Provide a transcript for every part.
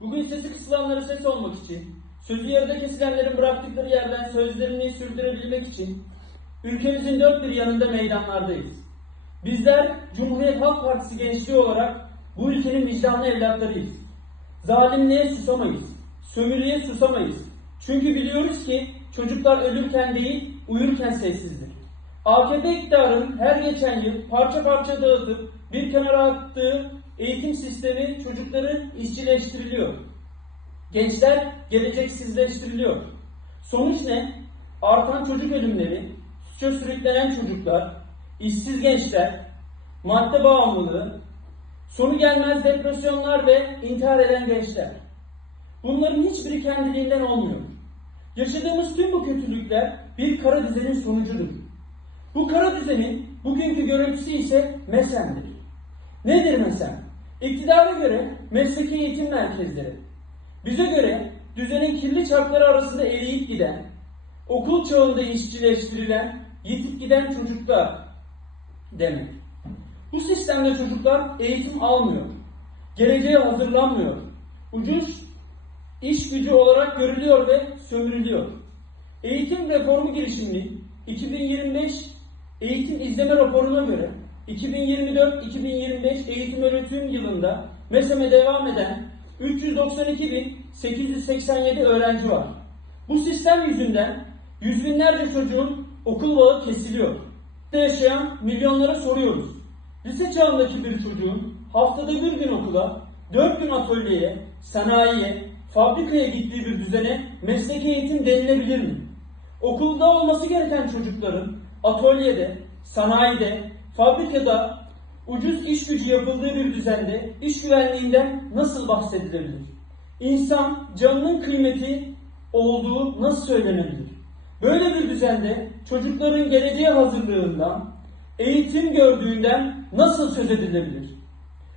Bugün sesi kısılanlara ses olmak için, sözü yarıda kesilenlerin bıraktıkları yerden sözlerini sürdürebilmek için ülkemizin dört bir yanında meydanlardayız. Bizler Cumhuriyet Halk Partisi gençliği olarak bu ülkenin vicdanlı evlatlarıyız. Zalimliğe susamayız, sömürüye susamayız. Çünkü biliyoruz ki çocuklar ölürken değil, uyurken sessizdir. AKP iktidarın her geçen yıl parça parça dağıtıp bir kenara attığı eğitim sistemi çocukları işçileştiriliyor. Gençler geleceksizleştiriliyor. Sonuç ne? Artan çocuk ölümleri, suça sürüklenen çocuklar, işsiz gençler, madde bağımlılığı, sonu gelmez depresyonlar ve intihar eden gençler. Bunların hiçbiri kendiliğinden olmuyor. Yaşadığımız tüm bu kötülükler bir kara düzenin sonucudur. Bu kara düzenin bugünkü görüntüsü ise MESEN'dir. Nedir MESEN? İktidara göre mesleki eğitim merkezleri. Bize göre düzenin kirli çarkları arasında eriyip giden, okul çağında işçileştirilen, yitip giden çocuklar demek. Bu sistemde çocuklar eğitim almıyor. Geleceğe hazırlanmıyor. Ucuz iş gücü olarak görülüyor ve sömürülüyor. Eğitim reformu girişimi 2025 eğitim izleme raporuna göre 2024-2025 eğitim öğretim yılında MESEM'e devam eden 392.887 öğrenci var. Bu sistem yüzünden yüz binlerce çocuğun okul bağı kesiliyor. Yaşayan milyonlara soruyoruz. Lise çağındaki bir çocuğun haftada bir gün okula, dört gün atölyeye, sanayiye, fabrikaya gittiği bir düzene mesleki eğitim denilebilir mi? Okulda olması gereken çocukların atölyede, sanayide, fabrikada ucuz iş gücü yapıldığı bir düzende iş güvenliğinden nasıl bahsedilebilir? İnsan canının kıymeti olduğu nasıl söylenebilir? Böyle bir düzende çocukların geleceğe hazırlığından, eğitim gördüğünden nasıl söz edilebilir?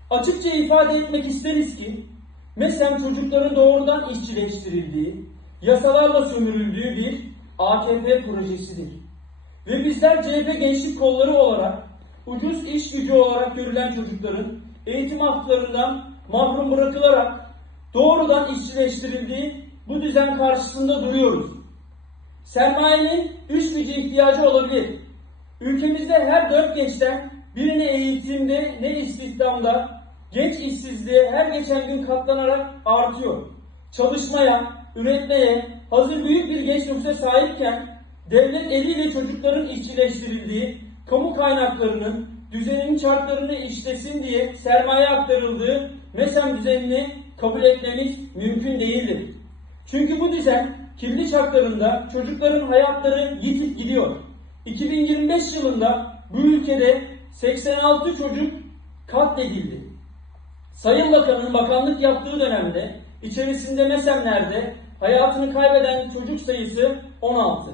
Açıkça ifade etmek isteriz ki, MESEM çocukların doğrudan işçileştirildiği, yasalarla sömürüldüğü bir AKP projesidir. Ve bizler CHP gençlik kolları olarak ucuz iş gücü olarak görülen çocukların eğitim haklarından mahrum bırakılarak doğrudan işçileştirildiği bu düzen karşısında duruyoruz. Sermayenin üst gücü ihtiyacı olabilir. Ülkemizde her dört gençten birini eğitimde ne istihdamda, genç işsizliğe her geçen gün katlanarak artıyor. Çalışmaya, üretmeye hazır büyük bir genç nüfusa sahipken devlet eliyle çocukların işçileştirildiği, kamu kaynaklarının düzeninin çarklarını işlesin diye sermaye aktarıldığı MESEM düzenini kabul etmemiz mümkün değildir. Çünkü bu düzen kirli çarklarında çocukların hayatları yitip gidiyor. 2025 yılında bu ülkede 86 çocuk katledildi. Sayın Bakan'ın bakanlık yaptığı dönemde içerisinde MESEM'lerde hayatını kaybeden çocuk sayısı 16.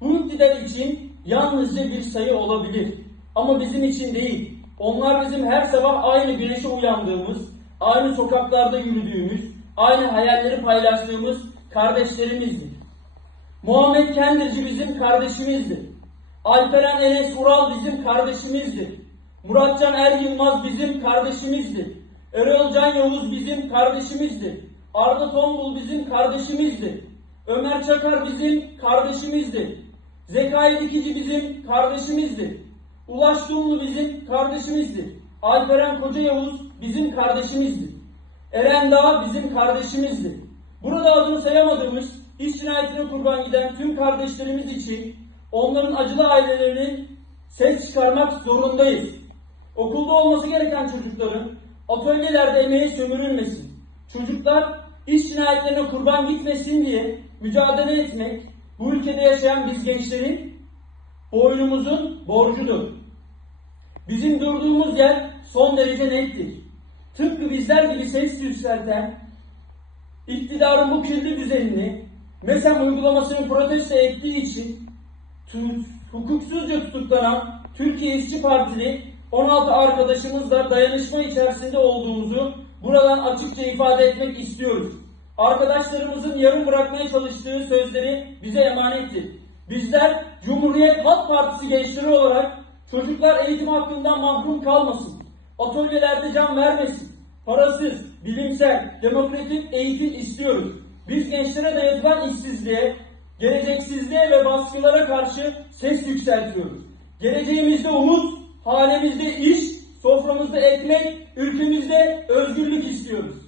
Bu iktidar için yalnızca bir sayı olabilir. Ama bizim için değil. Onlar bizim her sabah aynı güneşe uyandığımız, aynı sokaklarda yürüdüğümüz, aynı hayalleri paylaştığımız kardeşlerimizdir. Muhammed Kendirci bizim kardeşimizdir. Alperen Enes Ural bizim kardeşimizdir. Muratcan Er Yılmaz bizim kardeşimizdir. Erol Can Yavuz bizim kardeşimizdir. Arda Tombul bizim kardeşimizdir. Ömer Çakar bizim kardeşimizdir. Zekai Dikici bizim kardeşimizdir. Ulaş Dumlu bizim kardeşimizdir. Alperen Koca Yavuz bizim kardeşimizdir. Eren Dağ bizim kardeşimizdir. Burada adını sayamadığımız iş cinayetine kurban giden tüm kardeşlerimiz için onların acılı ailelerinin ses çıkarmak zorundayız. Okulda olması gereken çocukların atölyelerde emeği sömürülmesin. Çocuklar iş cinayetlerine kurban gitmesin diye mücadele etmek bu ülkede yaşayan biz gençlerin boynumuzun borcudur. Bizim durduğumuz yer son derece nettir. Tıpkı bizler gibi ses yükselten iktidarın bu kirli düzenini MESEM uygulamasını protesto ettiği için hukuksuzca tutuklanan Türkiye İşçi Partili 16 arkadaşımızla dayanışma içerisinde olduğumuzu buradan açıkça ifade etmek istiyoruz. Arkadaşlarımızın yarım bırakmaya çalıştığı sözleri bize emanettir. Bizler Cumhuriyet Halk Partisi gençleri olarak çocuklar eğitim hakkından mahrum kalmasın. Atölyelerde can vermesin. parasız, bilimsel, demokratik eğitim istiyoruz. Biz gençlere dayatılan işsizliğe, geleceksizliğe ve baskılara karşı ses yükseltiyoruz. Geleceğimizde umut, hanemizde iş, soframızda ekmek, ülkemizde özgürlük istiyoruz.